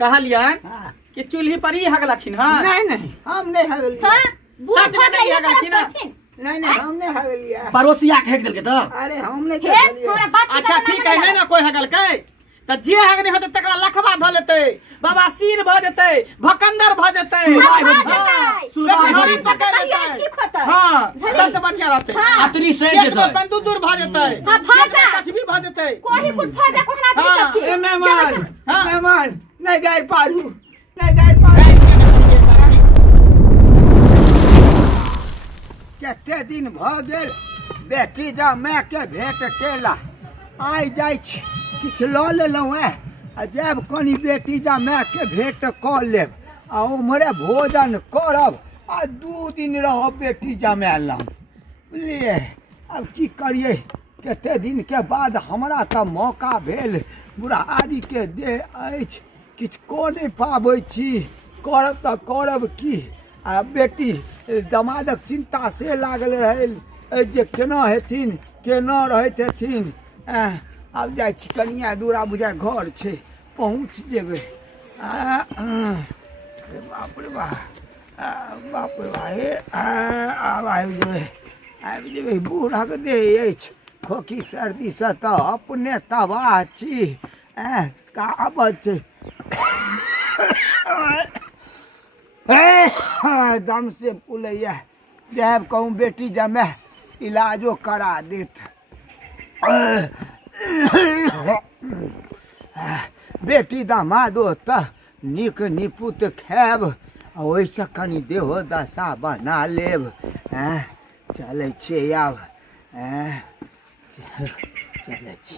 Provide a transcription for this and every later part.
कहलियन कि चूल्ही पर ही हगलखिन। हां नहीं हम नहीं हगल। सच में नहीं हगलखिन। नहीं हमने हगलिया। पड़ोसिया के हेक देलके त। अरे हमने क्या हगलिया। अच्छा ठीक है, नहीं ना कोई हगल के त जे हगने होते तकरा लखवा ध लेते, बाबा सिर भ जेते, भकंदर भ जेते, बेटी पकड़ लेते। हां सबसे बढ़िया रहते। अतरी से जेते बंदू दूर भ जेते। हां भाजा कुछ भी भ जेते। कोही कुछ भाजा कोहना भी सबके। ए मेहमान नहीं गाय पारू, नहीं गाय पारू। कते दिन भ गेल बेटी जा मैं के भेट केला आई जाय छी, किछ ल लेलहुँ आ जब कनी बेटी जा मैं के भेट क लेब आ उम्हरे भोजन करब आ 2 दिन रह बेटी जा मैं लग। बुझलिए अब की करिए, कते दिन के बाद हमरा त मौका भेल, बुढ़ारी के देह अछि, किछ को नहीं पाबै छी, करब त करब की। आ बेटी दमादक चिंता से लागल रहे जे केना हेथिन केना रहैत हेथिन। अब जाइ छी कनिया दूरा बुझा घर छै, पहुँच जेबै। बाप रे बा, बाप रे बा, हे आब आबि जेबै। बूढ़क देह अछि, खोखी सर्दी से तऽ अपने तबाह छी। कहावत छै दम से पुलैया, जब कहूँ बेटी जमे इलाजो करा देत। बेटी दामादो त निक निपुत खायब, ओहिसँ कनि देहो दशा बना लेब। चलै छियै आब, चलै छी,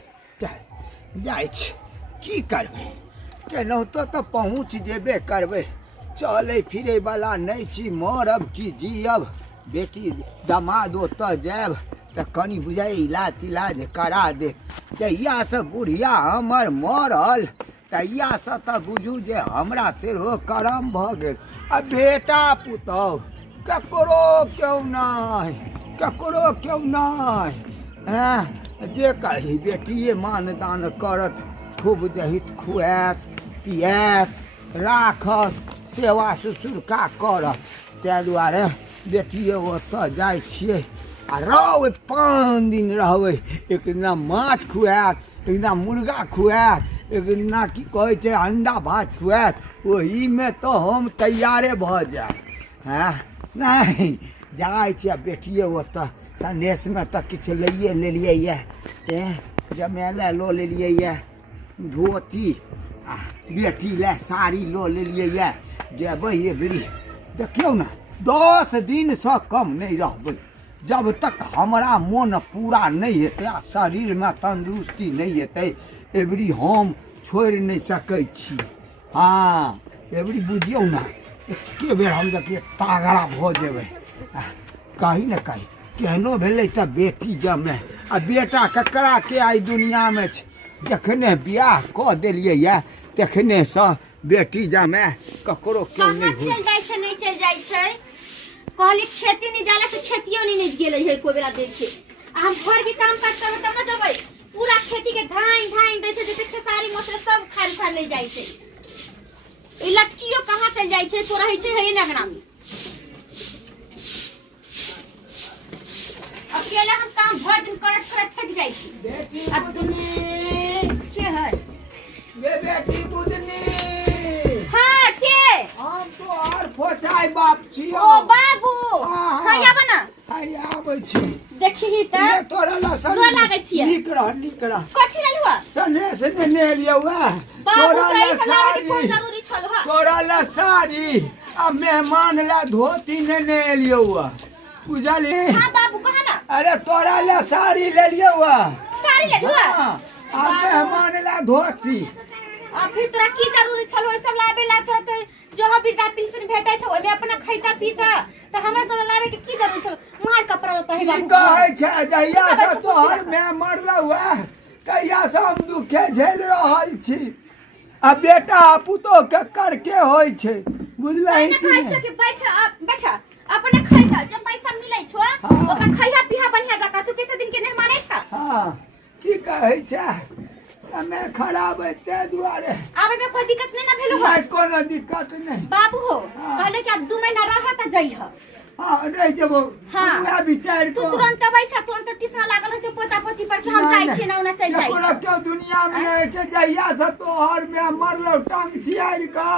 जाइ छी, की करबै, केनाहितो तऽ पहुँच जेबे करबै। चले फिरे वाला नहीं छी, मरब की जियब। बेटी दमाद ओतऽ जायब तऽ कनि बुझाइ इलाज तिलाज करा दे। तहिया से बुढ़िया हमर मरल तहिया से तऽ बुझू जे हमरा तेरहो करम भऽ गेल। आ बेटा पुतहु ककरो क्यों नहीं, ककरो क्यों नहीं। जे कही बेटिए मानदान करत, खूब दहित खुआत पियात राखत, सेवा शुश्रूषा करत। ताहि दुआरे बेटिए ओतऽ जाइ छियै आ रहबै 5 दिन रहबै। एक दिना माछ खुआत, एक दिना मुर्गा खुआत, एक दिना की कहै छै अंडा भात खुआत। ओहीमे तऽ हम तैयारे भऽ जायब। नहीं जाइ छियै बेटिए ओतऽ। सन्देशमे तऽ किछु लैए लेलियै यऽ, जमाए लऽ लेलियै यऽ धोती, आ बेटी लए साड़ी लऽ लेलियै यऽ। जेबै एबरी देखियौ ने 10 दिनसँ कम नहीं रहबै। जब तक हमारा मन पूरा नहीं हेतै आ शरीरमे तंदुरुस्ती नहीं हेतै एबरी हम छोड़ि नहीं सकै छी। हाँ एबरी बुझियौ ने एके बेर हम देखिए तागड़ा भऽ जेबै। कही ने कही केहनो भेलै तऽ बेटी जमे। आ बेटा ककरा के आइ दुनियामे छै, जखने बियाह कऽ देलियै यऽ तखने सँ बेटी जमे ककरो क्यों नहीं हो। चल जाय छै, नहीं चल जाय छै। कहली खेती नहीं जाला से खेतियो नहीं गेलै है कोई बेला देखे। आ हम घर के काम काज करब तब न जबै। पूरा खेती के धाइन दै छै, जैसे खेसारी मसरे सब खाल ले जाय छै। ई लटकियो कहां चल जाय छै, तो रहै छै हे नगरा में। अकेले हम काम भर दिन करत थक जाय छी। बेटी अब बुदनी के है ये बेटी बुदनी। हां के हम तो और फोचाई बाप छियो। ओ बाबू हाँ। हैया बना हैया आबै छी। देखही त ये तोरा लसन डर लागै छियै। नीक रह कथि लेलुआ सने से ने लियो वा। बाबू तोरा कहि ला सलाह के कोन साड़ी, जरूरी छल हा। तोरा ला साड़ी आ मेहमान ला धोती ने लियो वा, बुझली। हां बाबू कहा ना। अरे तोरा ला साड़ी ले लियो वा, साड़ी लेलुआ। आ मेहमान ला धोती। आ फिर तोरा की जरूरी छल ओइ सब लाबे ला? तोरा त जो वृद्धा पेंशन भेटै छै ओइमे अपना खैता पीता त हमरा सब लाबे के की जरूरी छल? मार कपड़ा ल कहि बाबू। की कहै छै जहिया से तोहर मैं मरलौ वा तहिया से हम दुखे झेल रहल छी। आ बेटा पुतो के करके होइ छै, बुझलही ने कि कहै छै कि बैठ अपने खैता जब पैसा मिलै छो ओकर खैहा पिहा बढ़िया जका। तू कते दिन के मेहमान छै? हां की कहै छै समय खराब है ते दुआरे आवे में कोई दिक्कत नहीं ना भेलो हो नहीं कोनो दिक्कत नहीं बाबू हो हाँ। कहले कि अब 2 महीना रह त जइह हाँ नहीं जब हाँ। पूरा विचार तू को तुरंत अबै छ तुरंत टिसना लागल हो छ पोता पोती पर कि हम जाइ छी ना उना चल जाइ कोनो छी क्यों दुनिया में नहीं छे जहिया से तोहर में मरलो टांग छियार का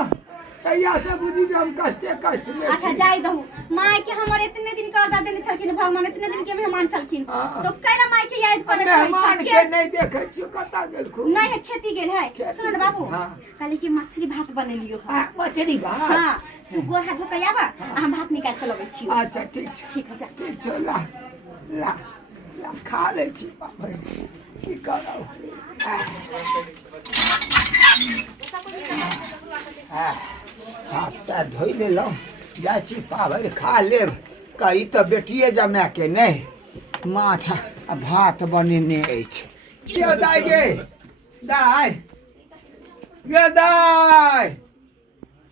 तहिया से बुझी जे हम कष्ट में अच्छा जाई दहु माय के हमर इतने दिन कर दा देने छलखिन भगवान इतने दिन के मेहमान छलखिन हाँ। तो कैला माय के याद करे मेहमान के नहीं देखे छियो कता गेल खूब नहीं है खेती गेल है खेती सुन ना बाबू हाँ। काले की मछली भात बनेलियो हाँ, मछली भात हां तू गोर हाथ धोके आबा आ हम भात निकाल के लबै छी अच्छा ठीक छै ठीक है जा ठीक छै ला ला ला खा ले छी बाबा की करब हाथ पैर धोइ लेलहुँ जाइ छी पाभरि खा लेब कही तऽ बेटिए जमाके नहि माछ आ भात बनेने अछि गे दाइ गे दाइ गे दाइ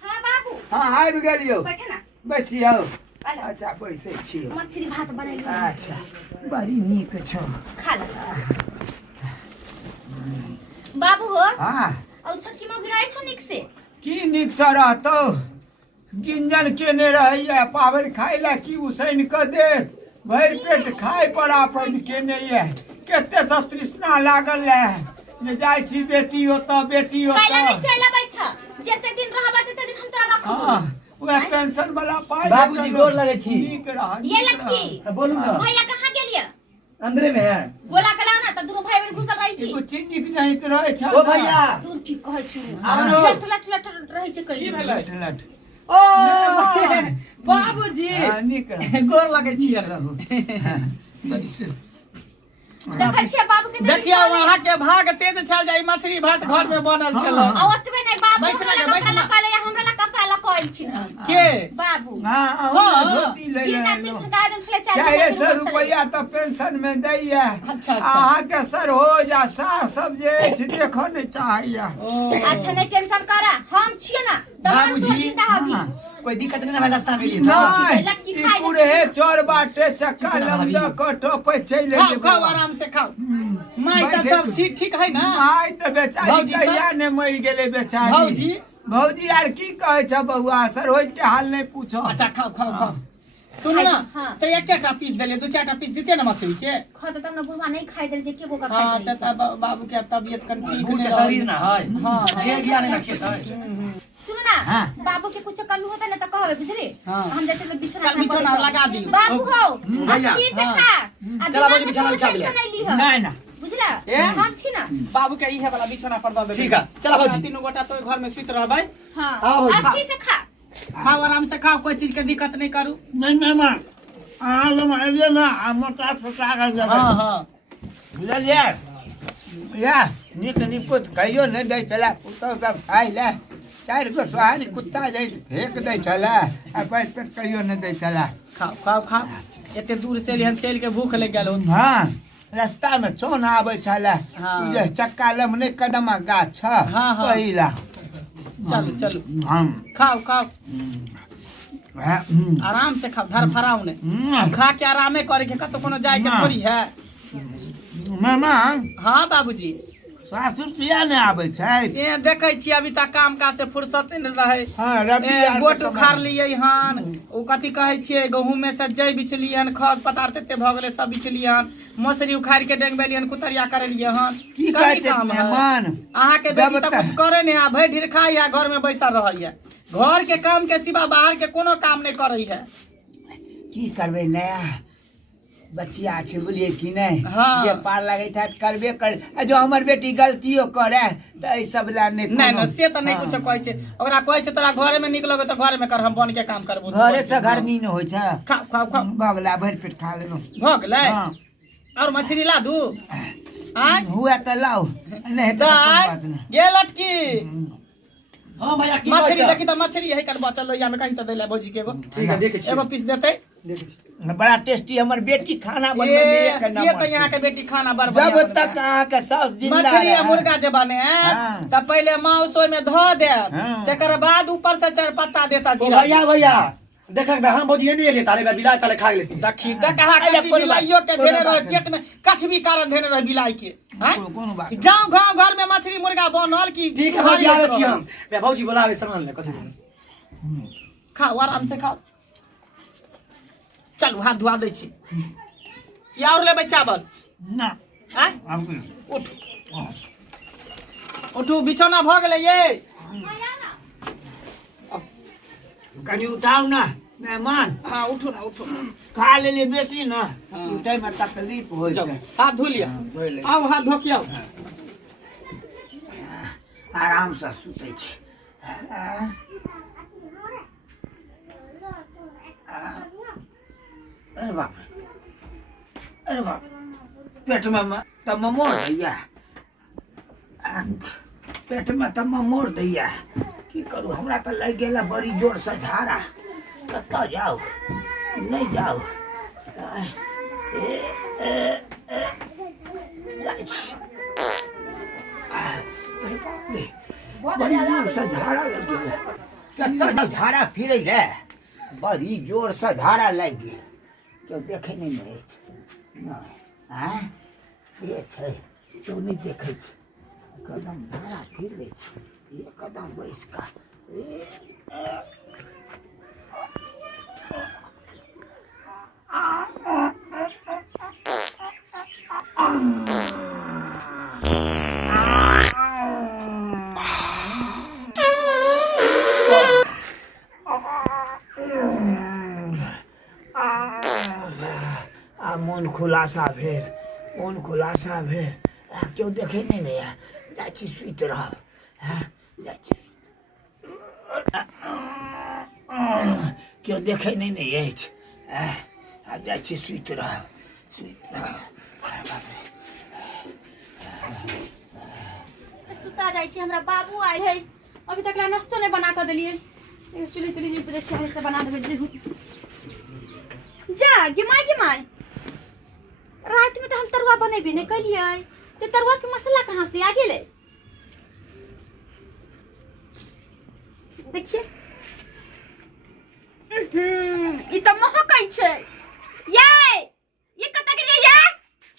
हां बाबू हाँ आबि गेलियौ बैठ ना बैसियौ आला। अच्छा बैसै छियौ मछली भात बनेलियो अच्छा बड़ी नीक छौ खा ले बाबू हो हाँ औ छोटकी मौ गिराई छौ निक से की नीक से रहतौ गिंजन केने रहैया पाभरि खाय ला की उसैन कऽ देत भरि पेट खाय पर आपन केने ये कते से तृष्णा लागल है जे जाइ छी बेटी ओतऽ कैला नहीं चल अबै छ जते दिन रहबा तते दिन हम तोरा रखबो हाँ वह पेंशन वाला पाइ बाबूजी गोर लगै छी नीक रह ये लटकी बोलू ना भैया कहाँ गेलिए अंदरे में है बोला के लाओ ना त दुनु भाई बहन घुसल रही छी कुछ नीक नहीं रहै छ ओ भैया तू की कहै छु आरो। लट लट लट रही छै कहीं लट लट ओ बाबूजी हाँ, नीक रह गोर लगै छियै रहू बैस देखै छियै बाबू के देखियो वहां के भाग तेज छल जाई मछली भात घर में बनल छल हाँ। आ ओतबे नहीं बाबू बैस हमरा लगे, बैस कपड़ा लगे। लगा ले हमरा ला कपड़ा लगा आइलखिन के बाबू हाँ हाँ। धोती ले बिना लेलो। पीस गाय छले 400 रुपया तो पेंशन में दैया अच्छा, अच्छा। अहाँ के सरोज आ साग सब जे अछि देखो नहीं चाहिए ओ अच्छा नहीं टेंशन करा हम छियै ना दवाई तो बाबूजी, जिंदा हबी हाँ। कोई दिक्कत नहीं ना रास्ता में लिए नहीं लटकी ई खाइ पूरे ले। चोर बाटे चक्का लंबा कटोपे चले खाओ खाओ आराम से खाओ माय सब ठीक है ना माय तो बेचारी भौजी सब? कहिया ने मर गेले बेचारी भौजी? भौजी यार की कहे छ बउआ सरोज के हाल नहीं पूछो अच्छा खाओ खाओ खाओ सुनो ना हाँ। तो एक टा पीस देले 2-4 पीस देते ना मछली के खत त न बुढ़वा नहीं खाइ देल जे के गो का हां खाइ से देल त बाबू के तबीयत कन ठीक भूत नहीं के शरीर ना है हाँ। ये गया नहीं रखे है सुन ना हाँ। बाबू के कुछ कमी होता ना तो कहबे बुझली हाँ। हम देते तो बिछोना कल बिछौना लगा दी बाबू हो भैया, अस्थिर से हाँ। खा आ चला बाबू, दिमाग में बिछौना बिछा टेंशन दिया। नहीं लीह नहीं ना बुझला ए? हम छी ना बाबू के इहे वाला बिछौना पर दे दे ठीक है, चला भौजी। तीनों गोटा तो घर में सुत रहबै हां आओ भौजी। अस्थिर से खा खाओ आराम से खाओ कोई चीज के दिक्कत नहीं करू नहीं मां आ लो मारिए ना मोटा फटा कर हां हां ले ले या निक निपुत कहियो नहीं दै चला पुतो सब खाइ ले 4 गो सोहारी कुत्ता जाई फेंक दै चला आ पैर पेट कहियो नहीं दै चला खाओ खाओ खाओ एते दूर से हम चल के भूख लग गेल हाँ रास्ता में चोन आबै छला हाँ। ई जे चक्का लमने कदमा गाछ छ हाँ, हाँ। पहिला चलो चलो हम खाओ खाओ हाँ, आराम से खाओ धर फराओ ने खा के आरामे करे के कतो कोनो जाय के हाँ। थोड़ी है मामा हाँ बाबूजी सासुर किया नहीं आबै छै ये देखे छी अभी तक काम काज से फुर्सत नहीं रहे हाँ रबी आर गोट के उखाड़ समय। लिए हन ओ कथी कहै छियै गहूम में से जई बिछली हन खग पदार्थ एते भ गेलै सब बिछली हन मसरी उखाड़ के डेंगबेली हन कुतरिया करेलिए हन की कहै छै काम है? मेहमान अहाँ के बेटी जब तो तक- कुछ करे नहीं आ भैर ढीर खाई या घर में बैसल रहैया घर के काम के सिवा बाहर के कोनो काम नहीं करई है की करबै नया बचिया छै बोलिए कि नहीं हाँ। जे पार लगे था करबे कर आ जो हमर बेटी गलतियो करे तो ई सब ला नहीं नहीं कोनो- नहीं से तो नहीं हाँ। कुछ कहै छै ओकरा कहै छै तोरा घरे में निकलोगे तो घरे में कर हम बन के काम करबो घरे से घर नीन होइ छै खाओ खाओ खाओ बगला भरि पेट खा लेलहुँ भ गेलै हाँ। और मछली ला दू आय हुए तो लाओ नहीं तो दाय कोई बात नहीं गे लटकी हां भैया की मछली बात देखी तो मछली यही कर बचल या में कहीं तो देला भौजी के एगो ठीक है देखे छी एगो पीस देते बड़ा टेस्टी हमर बेटी खाना बनबे में ये एक से नंबर तो यहाँ छै। के बेटी खाना बड़ जब बढ़िया तक बनबै। अहाँ के सास जिंदा मछली या रहे। मुर्गा जे बने हाँ। तब पहले मांस ओय में धो दे हाँ। तेकर बाद ऊपर से चार पत्ता देता ओ जीरा भैया भैया देख हम भौजी नहीं ले ताले बिलाई ताले खा लेती देखी डकहा के बिलाइयो के धेने रहे पेट में कछ भी कारण धेने रहे बिलाई के हैं जाओ घर में मछली मुर्गा बनल की ठीक है भौजी आवे छी हम बे भौजी बोलावे सामान ले कथि खाओ आराम से खाओ चलू हाथ धुआ दै छी या और लेबै चावल ना हैं हम उठू उठू बिछौना भ गेलै ये कनी उठाओ ना मेहमान हां उठू ना उठू खा लेली बेसी ना उठै में तकलीफ होय छै हाथ धो लिया आओ हाथ धो के आओ आराम से सुतै छी अरे बाप पेट में तब मोर दैया पेट में तब मोर दैया की करू हमरा तो लग गेला बड़ी जोर से झाड़ा कत्ता जाओ नहीं जाओ बड़ी जोर से झाड़ा लग गेला कत्ता झाड़ा फिरे रे बड़ी जोर से झाड़ा लग गेल क्यों देखे नहीं रहे नहीं ये छै क्यों नहीं देखे कदम झाड़ा फिर ले ये कदम बैस का मन खुलासा भेल क्यों देखे नहीं जाइ छी सुइत रहब क्यों देखे नहीं अछि आब जाइ छी सुइत रहब सुता जाइ छी हमरा बाबू आइ है अभी तक ला नाश्तो नहीं बना कर देलिए एक चुल्ही तुल्ही पे देखिए से बना देबे जा गिमाई रात में तो हम तरुआ बनेबे नहीं कलिए तो तरुआ के मसाला कहाँ से आ गेले देखिए ई त महकै छै ये कत गेलिए ये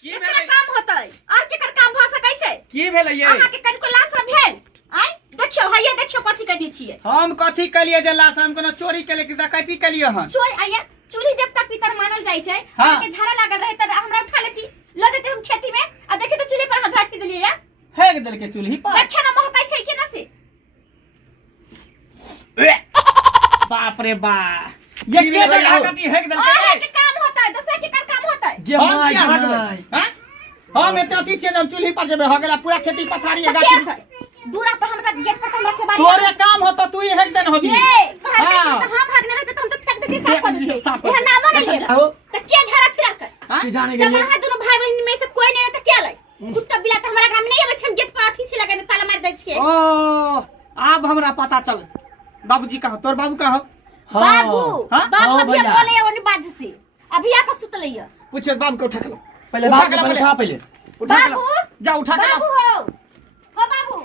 की एकर भेलै काम होतै और केकर काम भ सकै छै की भेलै ये अहाँ के कनिको लाश भेल आइ देखियो हैया देखियो कथि करै छियै हम कथि कलिए जे लाश हम कोनो चोरी केले कि डकैती कलिए हन चोर आइया चूल्ही देवता पितर मानल जाइ छै हाँ। के झाड़ा लागल रहे त हमरा उठा लेती ल जेते हम खेती में आ देखि त चूल्ही पर झाड़ के देलिए या हेग देल के चूल्ही पर देखे ना महकै छै कि ना से बाप रे बा ये के डकैती हेग देल और के के काम होता है दूसरे के काम होता है हम किया हटबै हैं हम एते अथी छियै हम चूल्ही पर जेबे हो गेला पूरा खेती पथारी है गाछ दूरा पर हमरा गेट पर हमरा के बारी तोरे काम होता तू ही हेग देन होबी ये हम भागने रहते तो हम तो फेंक देते साफ कर देते यह नामो नहीं है तो क्या झाड़ा फिरा कर की जाने जब गेलिए वहां दोनों भाई बहन में से कोई नहीं है तो क्या लाई कुत्ता बिला तो हमारा काम नहीं है हम गेट पर अथी से लगाने ताला मार दै छियै ओ अब हमरा पता चल बाबूजी कहो तोर बाबू कहो बाबू हाँ? बाबू हाँ, अभी भैया। बोले ओनी बाज से अभी आके सुतलै है पूछे बाबू को उठा के लो पहले उठा बाप के ला पहले खा पहले उठा के ला बाबू जा उठा के ला बाबू हो बाबू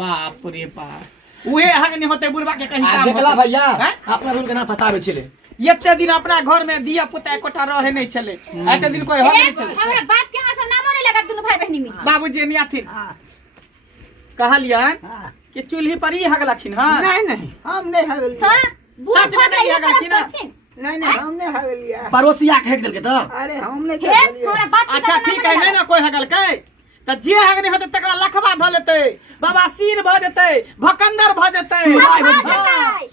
बाप रे बाप उहे हग नहीं होते बुढ़वा के कहीं आ काम देखला होते। भैया हैं? अपना हुन के ना फसाबे छले एते दिन अपना घर में दिया पुता एकोटा रहे नहीं चले एते दिन कोई हो नहीं चले हमरा बाप के यहाँ सब नामो नहीं लगा दोनों भाई बहनी में बाबूजी नहीं आथिन कहलियन कि चूल्ही पर ही हगलखिन हां नहीं हम नहीं हगलिए हां बुआ सच में नहीं हगलखिन ना नहीं हम नहीं हगलिए पड़ोसिया के हेक देल के त अरे हम नहीं हे हगलिए हमरा बाप के अच्छा ठीक है नहीं ना कोई हगल के त जे हग नहीं होते तकरा लखवा ध लेते बाबा सिर भ जेते भकंदर भ जेते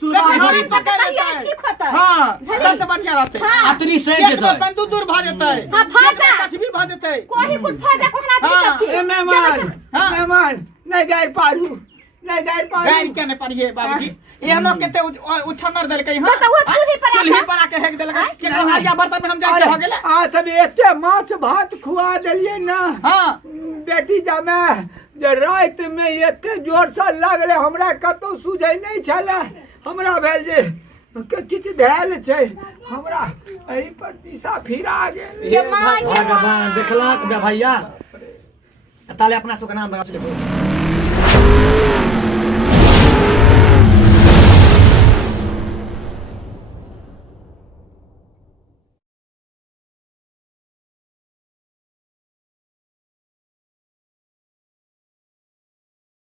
सुलवाई पकड़ ठीक होता लेते हां सबसे बढ़िया रहते अतरी से पेट जेतै में पंदू दूर भ जेते हाँ, भाजा। कुछ भी भ जेते कोई कुछ फाजा कोहना हाँ, की ए मेहमान नहीं गाय पारू गाड़ी क्या नहीं पढ़िए बाबूजी एहनो केते उछनर देल के तो वो चूल्ही पर चूल्ही पर आके हेक देल के हरिया बर्तन में हम जाय हो गेले आ सब एते माछ भात खुआ देलिए ना हां बेटी जामे जे रात में एते जोर से लागले हमरा कतौ सुझै नहीं छले हमरा भेल जे किछ धैल छै हमरा एही पर दिशा फिरा गेल ये मां भगवान देखला भैया ताले अपना सब के नाम लगा चले